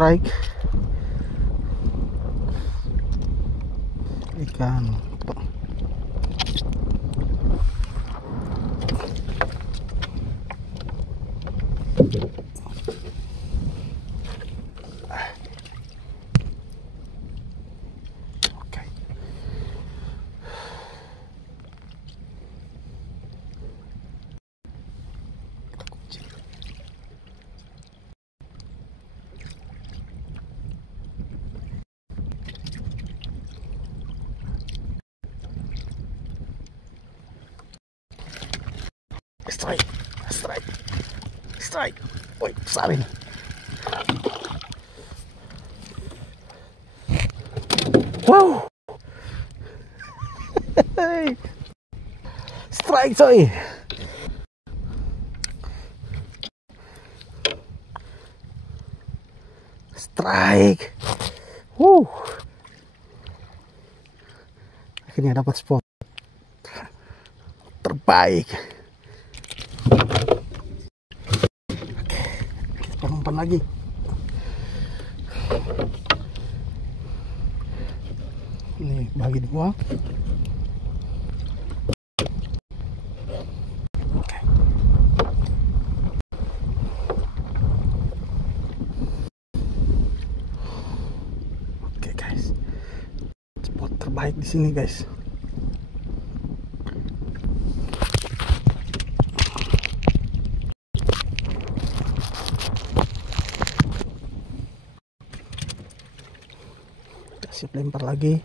strike ikan. Oke. Strike. Woi, besar ini. Wow. Strike coy. Strike. Akhirnya dapat spot terbaik. Kita umpan lagi. Ini bagi dua. Oke guys, spot terbaik di sini guys. Siap lempar lagi.